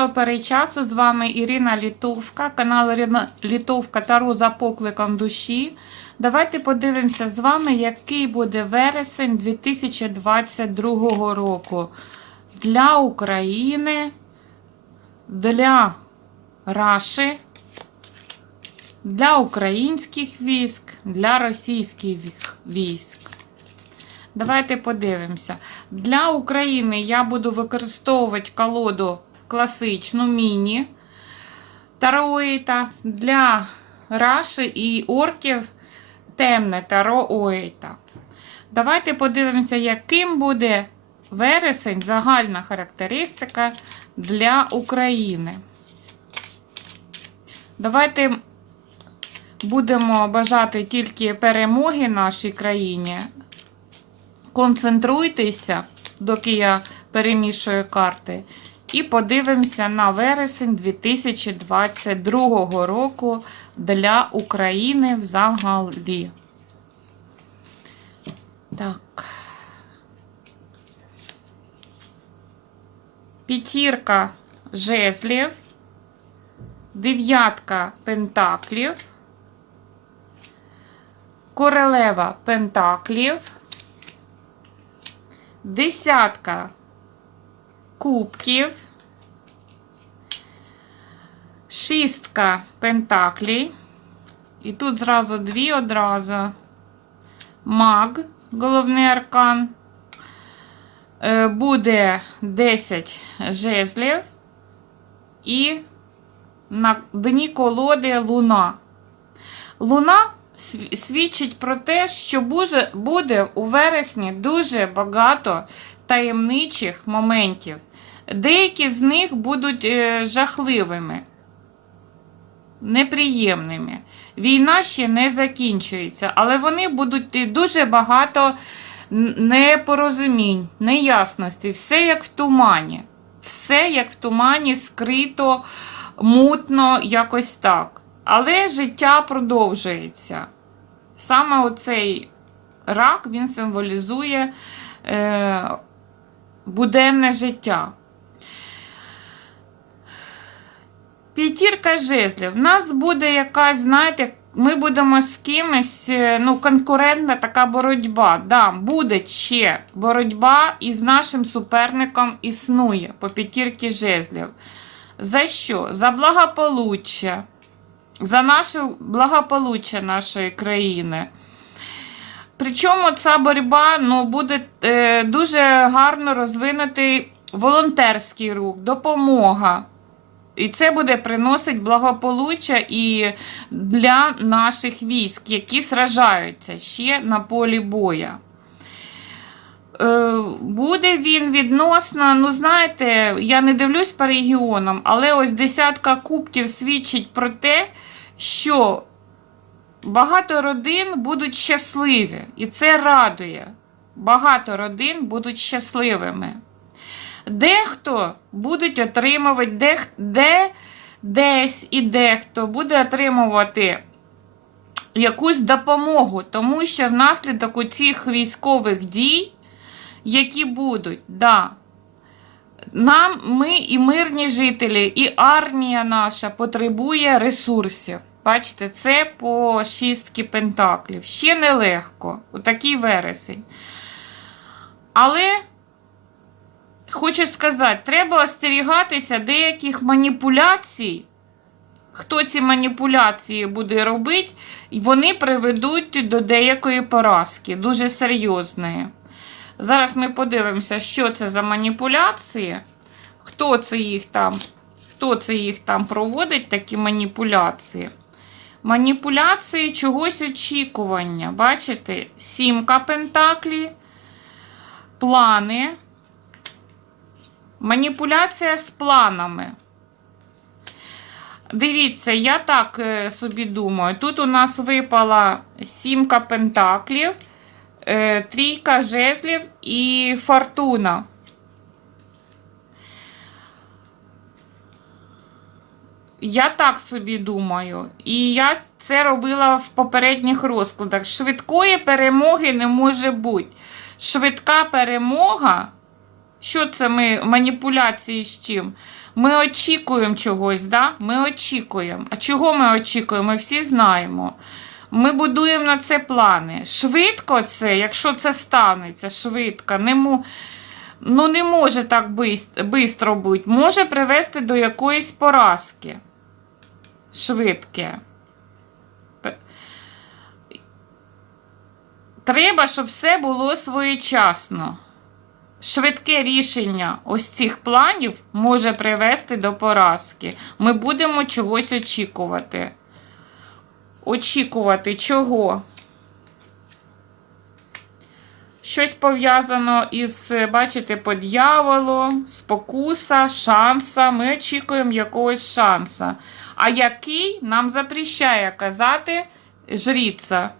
Доброго перечасу. З вами Ірина Літовка, канал Ірина Літовка Таро за покликом душі. Давайте подивимося з вами, який буде вересень 2022 року для України, для Раші, для українських військ, для російських військ. Давайте подивимося. Для України я буду використовувати колоду класичну міні Таро-Ойта. Для Раші і орків темне Таро Ойта. Давайте подивимося, яким буде вересень, загальна характеристика для України. Давайте будемо бажати тільки перемоги нашій країні. Концентруйтеся, доки я перемішую карти, і подивимося на вересень 2022 року для України взагалі. Так. П'ятірка жезлів, дев'ятка пентаклів, королева пентаклів. Десятка кубків, шістка пентаклей. І тут зразу дві одразу. Маг, головний аркан. Е, Буде 10 жезлів. І на дні колоди луна. Луна свідчить про те, що буде, у вересні дуже багато таємничих моментів. Деякі з них будуть е, жахливими, неприємними. Війна ще не закінчується, але вони будуть дуже багато непорозумінь, неясності, все як в тумані. Все як в тумані, скрито, мутно, якось так. Але життя продовжується. Саме оцей рак він символізує е, буденне життя. П'ятірка жезлів. В нас буде якась, знаєте, ми будемо з кимось, е, ну, конкурентна така боротьба. Да, буде ще боротьба із нашим суперником існує по п'ятірки жезлів. За що? За благополуччя, за наше благополуччя нашої країни. Причому ця боротьба ну, буде е, дуже гарно розвинутий волонтерський рух, допомога. І це буде приносити благополуччя і для наших військ, які сражаються ще на полі боя. Е, Буде він відносно, ну знаєте, я не дивлюсь по регіонам, але ось десятка кубків свідчить про те, що багато родин будуть щасливі, і це радує. Багато родин будуть щасливими. Дехто будуть отримувати, дех, де, десь і дехто буде отримувати якусь допомогу, тому що внаслідок цих військових дій, які будуть, да, нам, ми і мирні жителі, і армія наша потребує ресурсів. Бачите, це по шістки пентаклів. Ще нелегко, отакий вересень. Але хочу сказати, треба остерігатися деяких маніпуляцій. Хто ці маніпуляції буде робити, вони приведуть до деякої поразки, дуже серйозної. Зараз ми подивимося, що це за маніпуляції, хто це їх там, хто це їх там проводить, такі маніпуляції. Маніпуляції чогось очікування. Бачите? Сімка пентаклі, плани. Маніпуляція з планами. Дивіться, я так е, собі думаю. Тут у нас випала сімка пентаклів, е, трійка жезлів і фортуна. Я так собі думаю. І я це робила в попередніх розкладах. Швидкої перемоги не може бути. Швидка перемога. Що це ми маніпуляції з чим? Ми очікуємо чогось, да? Ми очікуємо. А чого ми очікуємо? Ми всі знаємо. Ми будуємо на це плани. Швидко це, якщо це станеться, швидко, не, мо- ну, не може так швидко бути. Може привести до якоїсь поразки. Швидке. Треба, щоб все було своєчасно. Швидке рішення ось цих планів може привести до поразки. Ми будемо чогось очікувати. Очікувати чого? Щось пов'язано із, бачите, по спокуса, шанса. Ми очікуємо якогось шанса. А який нам запрещає казати жріця?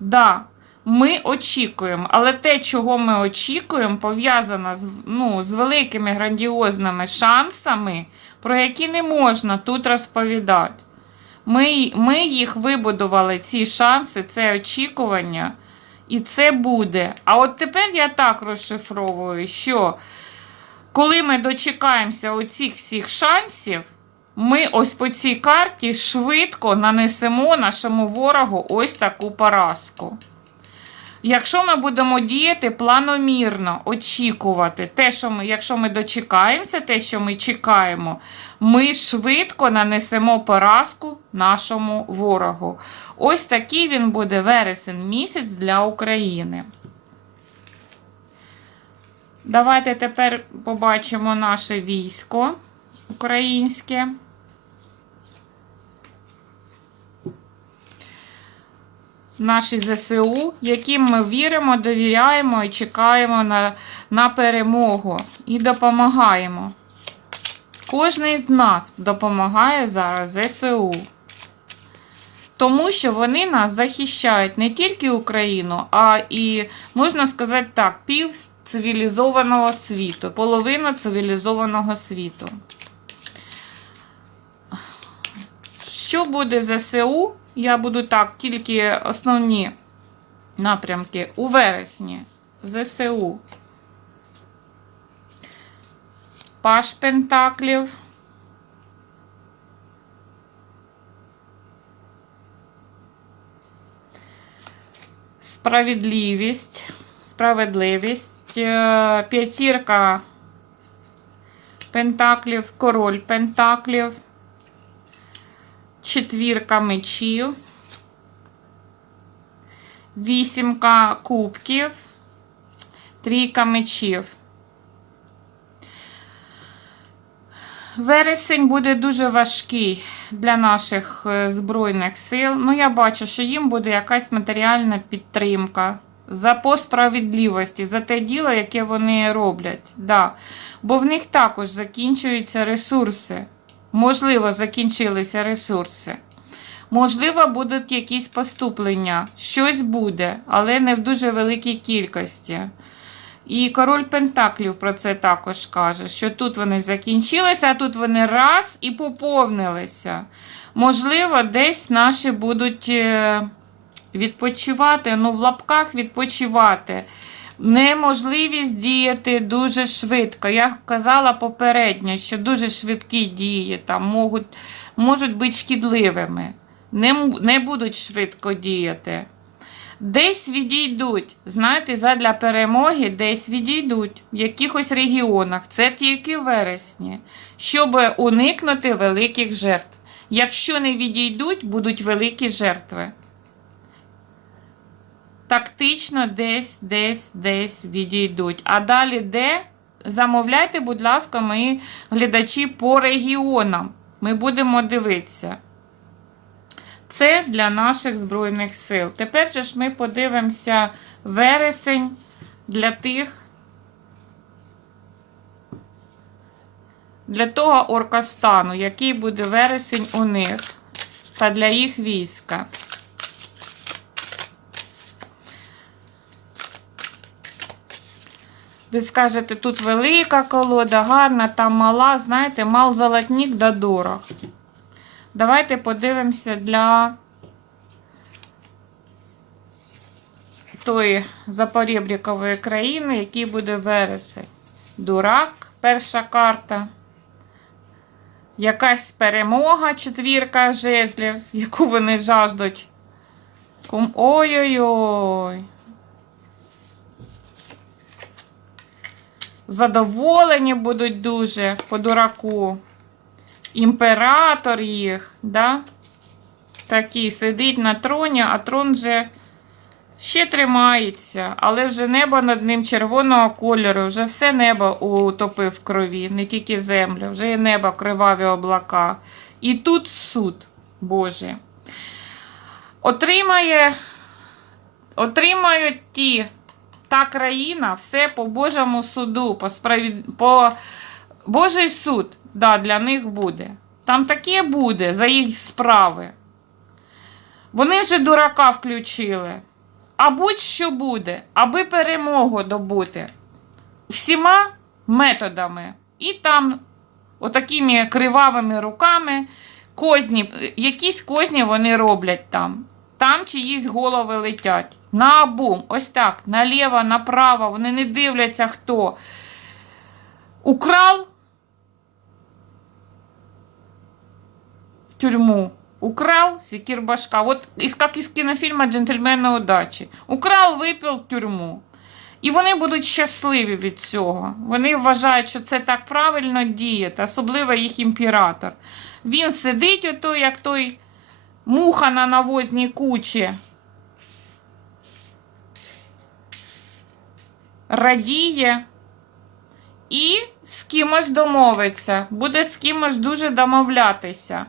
Да, ми очікуємо, але те, чого ми очікуємо, пов'язано з, ну, з великими грандіозними шансами, про які не можна тут розповідати. Ми, ми їх вибудували, ці шанси, це очікування, і це буде. А от тепер я так розшифровую, що коли ми дочекаємося оцих всіх шансів, ми ось по цій карті швидко нанесемо нашому ворогу ось таку поразку. Якщо ми будемо діяти планомірно, очікувати те, що ми, якщо ми дочекаємося, те, що ми чекаємо, ми швидко нанесемо поразку нашому ворогу. Ось такий він буде вересень місяць для України. Давайте тепер побачимо наше військо українське. Наші ЗСУ, яким ми віримо, довіряємо і чекаємо на, на перемогу і допомагаємо. Кожний з нас допомагає зараз ЗСУ. Тому що вони нас захищають не тільки Україну, а і, можна сказати так, пів цивілізованого світу, половина цивілізованого світу. Що буде ЗСУ? Я буду так, тільки основні напрямки у вересні. ЗСУ. Паш Пентаклів. Справедливість. Справедливість. Е, П'ятірка Пентаклів, король Пентаклів. Четвірка мечів. Вісімка кубків. Трійка мечів. Вересень буде дуже важкий для наших е, Збройних сил. Ну, я бачу, що їм буде якась матеріальна підтримка за по справедливості, за те діло, яке вони роблять. Да. Бо в них також закінчуються ресурси. Можливо, закінчилися ресурси. Можливо, будуть якісь поступлення. Щось буде, але не в дуже великій кількості. І король Пентаклів про це також каже, що тут вони закінчилися, а тут вони раз і поповнилися. Можливо, десь наші будуть е, відпочивати, ну, в лапках відпочивати. Неможливість діяти дуже швидко. Я казала попередньо, що дуже швидкі дії там можуть, можуть бути шкідливими. Не, не будуть швидко діяти. Десь відійдуть, знаєте, задля перемоги десь відійдуть в якихось регіонах. Це тільки в вересні, щоб уникнути великих жертв. Якщо не відійдуть, будуть великі жертви. Тактично десь, десь, десь відійдуть. А далі де? Замовляйте, будь ласка, мої глядачі по регіонам. Ми будемо дивитися. Це для наших Збройних сил. Тепер же ж ми подивимося вересень для тих, для того Оркастану, який буде вересень у них та для їх війська. Ви скажете, тут велика колода, гарна, там мала, знаєте, мал золотник да дорог. Давайте подивимося для тої запорєбрікової країни, який буде вересень. Дурак, перша карта. Якась перемога, четвірка жезлів, яку вони жаждуть. Ой-ой-ой. Задоволені будуть дуже по дураку. Імператор їх, да? Такий сидить на троні, а трон вже ще тримається, але вже небо над ним червоного кольору, вже все небо утопив в крові, не тільки землю, вже і небо криваві облака. І тут суд Божий. Отримає, отримають ті, та країна все по Божому суду, по, справід... по Божий суд да, для них буде. Там таке буде за їх справи. Вони вже дурака включили. А будь-що буде, аби перемогу добути всіма методами. І там, отакими кривавими руками, козні, якісь козні вони роблять там. Там чиїсь голови летять. На обум, ось так, наліво, направо, вони не дивляться хто. Украл в тюрьму. Украл секир башка. Вот из, как из кинофільму Джентльмени удачі. Украл, випив в тюрму. І вони будуть щасливі від цього. Вони вважають, що це так правильно діяти, особливо їх імператор. Він сидить ото, як той муха на навозній кучі. Радіє і з кимось домовиться, буде з кимось дуже домовлятися.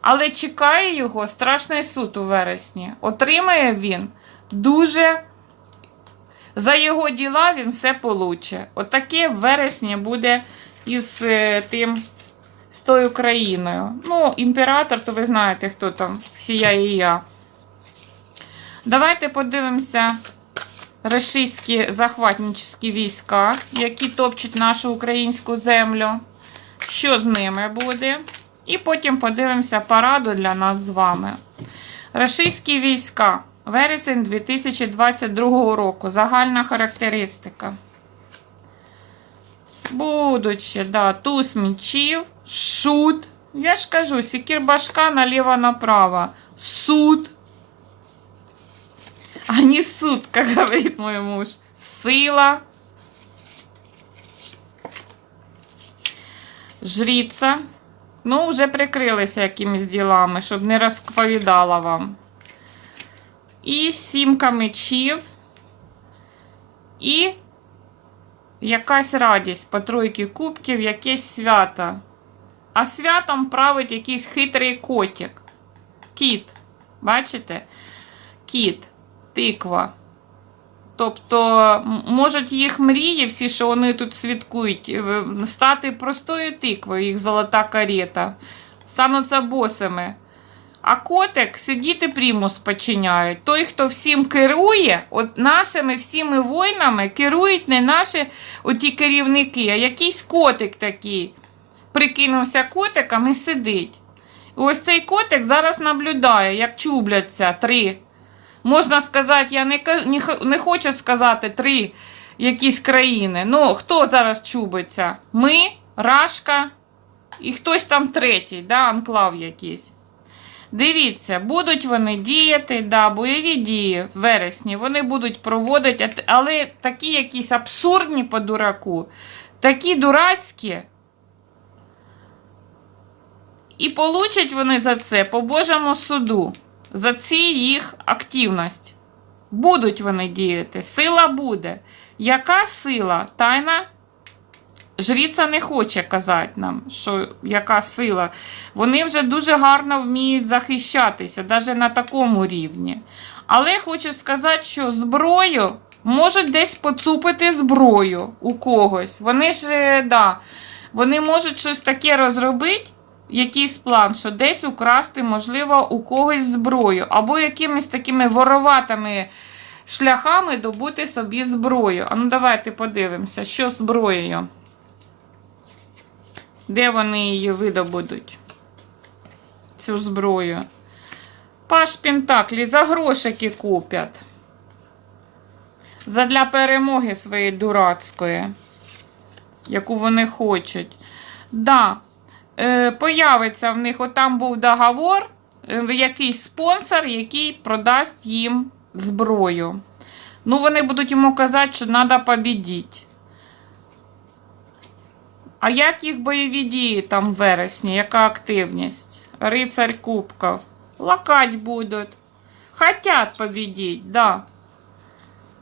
Але чекає його страшний суд у вересні. Отримає він дуже. За його діла він все получе. Отаке в вересні буде із е, тим, з тою країною. Ну, імператор, то ви знаєте, хто там, всія і я. Давайте подивимося російські захватническі війська, які топчуть нашу українську землю. Що з ними буде? І потім подивимося параду для нас з вами. Російські війська. Вересень 2022 року. Загальна характеристика. Будуть ще, да, туз мічів, шут. Я ж кажу, сікір башка наліво-направо. Суд. А не суд, как говорит мой муж. Сила. Жриця. Ну, вже прикрилися якимись ділами, щоб не розповідала вам. І сімка мечів. І якась радість по тройки кубків, якесь свято. А святом править якийсь хитрий котик. Кіт. Бачите? Кіт, тиква. Тобто, можуть їх мрії, всі, що вони тут святкують, е, стати простою тиквою, їх золота карета. Стануться босами. А котик сидіти примус починяють. Той, хто всім керує, от нашими всіми воїнами керують не наші оті керівники, а якийсь котик такий. Прикинувся котиком і сидить. І ось цей котик зараз наблюдає, як чубляться три. Можна сказати, я не, не, хочу сказати три якісь країни. Ну, хто зараз чубиться? Ми, Рашка і хтось там третій, да, анклав якийсь. Дивіться, будуть вони діяти, да, бойові дії в вересні вони будуть проводити, але такі якісь абсурдні по дураку, такі дурацькі. І получать вони за це по Божому суду, за ці їх активність. Будуть вони діяти, сила буде. Яка сила? Тайна жріця не хоче казати нам, що яка сила. Вони вже дуже гарно вміють захищатися, навіть на такому рівні. Але хочу сказати, що зброю можуть десь поцупити зброю у когось. Вони ж, е, да, вони можуть щось таке розробити, якийсь план, що десь украсти, можливо, у когось зброю, або якимись такими вороватими шляхами добути собі зброю. А ну давайте подивимося, що зброєю. Де вони її видобудуть? цю зброю. Паш Пентаклі за грошики купять. Задля перемоги своєї дурацької, яку вони хочуть. Да, е, появиться в них, отам був договор, е, якийсь спонсор, який продасть їм зброю. Ну, вони будуть йому казати, що треба побідіти. А як їх бойові дії там в вересні? Яка активність? Рицарь Кубков. Лакать будуть. Хотять побідіть, да.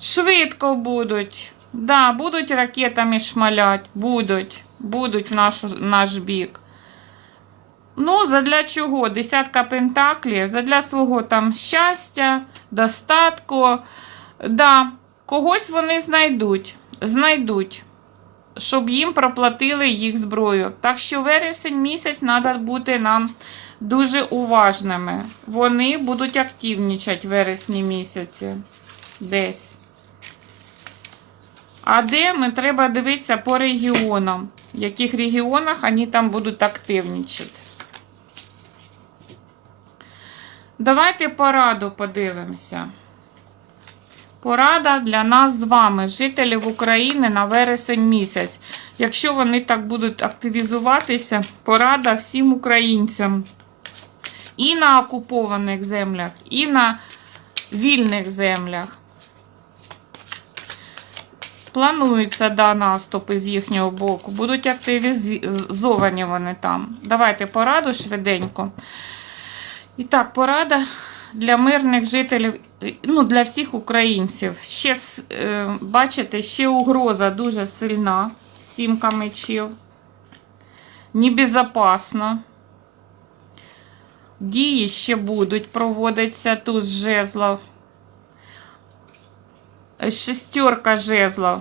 Швидко будуть. Да, будуть ракетами шмалять. Будуть. Будуть в нашу, в наш бік. Ну, задля чого? Десятка пентаклів, задля свого там щастя, достатку. Да, когось вони знайдуть. Знайдуть щоб їм проплатили їх зброю. Так що вересень місяць треба бути нам дуже уважними. Вони будуть активнічати в вересні місяці. Десь. А де ми треба дивитися по регіонам. В яких регіонах вони там будуть активнічати. Давайте пораду подивимося. Порада для нас з вами, жителів України на вересень місяць. Якщо вони так будуть активізуватися, порада всім українцям і на окупованих землях, і на вільних землях. Плануються да, наступи з їхнього боку. Будуть активізовані вони там. Давайте пораду швиденько. І так, порада для мирних жителів, ну, для всіх українців. Ще, е, бачите, ще угроза дуже сильна. Сімка мечів. Небезопасно. Дії ще будуть проводитися тут жезлов. Шестерка жезлов.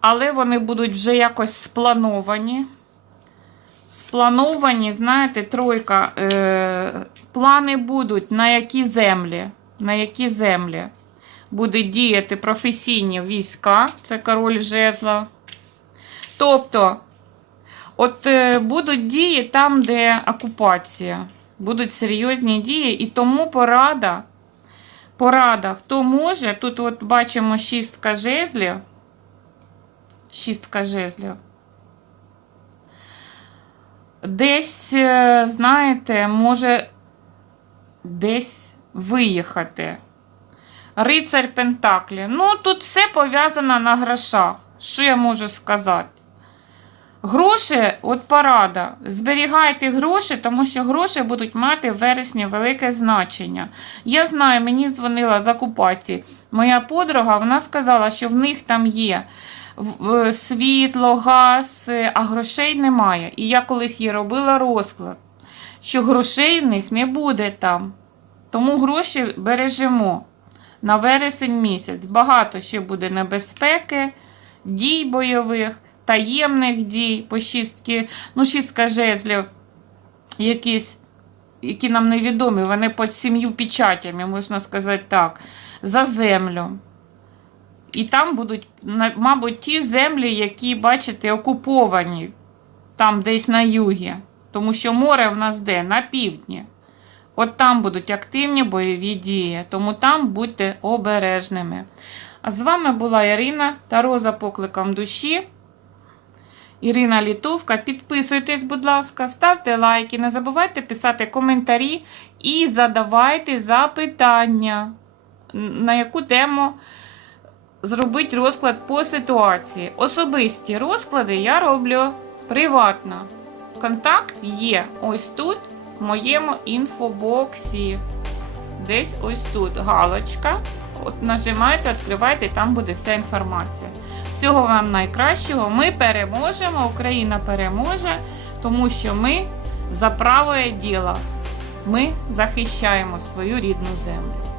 Але вони будуть вже якось сплановані. Сплановані, знаєте, тройка. Е, Плани будуть на які землі. На які землі буде діяти професійні війська, це король жезла. Тобто, от е, будуть дії там, де окупація. Будуть серйозні дії, і тому порада. Порада, хто може, тут от бачимо шістка жезлів. Шістка жезлів десь, е, знаєте, може десь виїхати. Рицарь Пентаклі. Ну, тут все пов'язано на грошах. Що я можу сказати? Гроші, от порада. Зберігайте гроші, тому що гроші будуть мати в вересні велике значення. Я знаю, мені дзвонила з окупації. Моя подруга, вона сказала, що в них там є світло, газ, а грошей немає. І я колись їй робила розклад, що грошей в них не буде там. Тому гроші бережемо на вересень місяць. Багато ще буде небезпеки, дій бойових, таємних дій, по шістки, ну, шістка жезлів, якісь, які нам невідомі, вони під сім'ю печатями, можна сказати так, за землю. І там будуть, мабуть, ті землі, які, бачите, окуповані там десь на югі. Тому що море в нас де? На півдні. От там будуть активні бойові дії. Тому там будьте обережними. А з вами була Ірина Таро за покликом душі. Ірина Літовка. Підписуйтесь, будь ласка, ставте лайки, не забувайте писати коментарі і задавайте запитання, на яку тему зробити розклад по ситуації. Особисті розклади я роблю приватно. Контакт є ось тут, в моєму інфобоксі. Десь ось тут галочка. От Нажимаєте, відкривайте, там буде вся інформація. Всього вам найкращого. Ми переможемо, Україна переможе, тому що ми за правое діло. Ми захищаємо свою рідну землю.